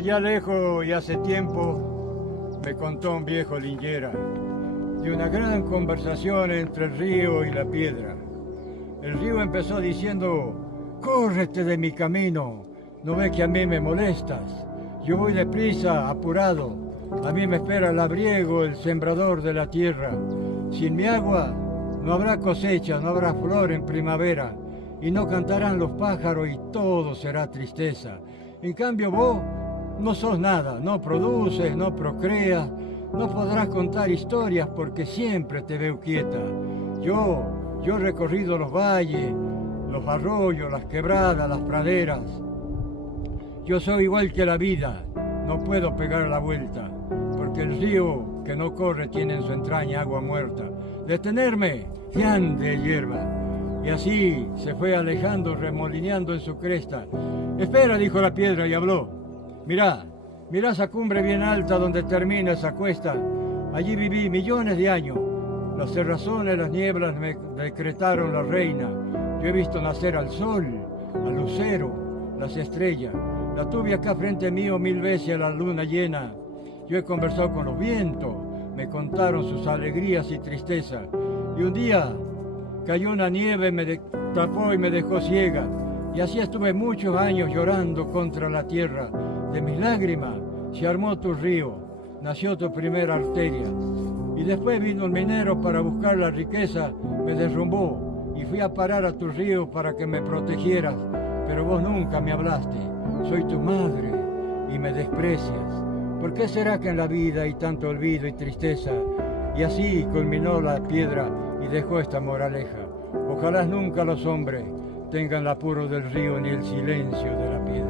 Allá lejos y hace tiempo me contó un viejo lingera de una gran conversación entre el río y la piedra. El río empezó diciendo: córrete de mi camino, ¿no ves que a mí me molestas? Yo voy deprisa, apurado, a mí me espera el labriego, el sembrador de la tierra. Sin mi agua no habrá cosecha, no habrá flor en primavera, y no cantarán los pájaros y todo será tristeza. En cambio vos no sos nada, no produces, no procreas, no podrás contar historias porque siempre te veo quieta. Yo he recorrido los valles, los arroyos, las quebradas, las praderas. Yo soy igual que la vida, no puedo pegar la vuelta, porque el río que no corre tiene en su entraña agua muerta. Detenerme, que ande hierba. Y así se fue alejando, remolineando en su cresta. Espera, dijo la piedra y habló. Mirá esa cumbre bien alta donde termina esa cuesta. Allí viví millones de años. Las cerrazones, las nieblas me decretaron la reina. Yo he visto nacer al sol, al lucero, las estrellas. La tuve acá frente mío 1000 veces a la luna llena. Yo he conversado con los vientos, me contaron sus alegrías y tristezas. Y un día cayó una nieve, me tapó y me dejó ciega. Y así estuve muchos años llorando contra la tierra. De mis lágrimas se armó tu río, nació tu primera arteria. Y después vino el minero para buscar la riqueza, me derrumbó y fui a parar a tu río para que me protegieras. Pero vos nunca me hablaste, soy tu madre y me desprecias. ¿Por qué será que en la vida hay tanto olvido y tristeza? Y así culminó la piedra y dejó esta moraleja. Ojalá nunca los hombres tengan el apuro del río ni el silencio de la piedra.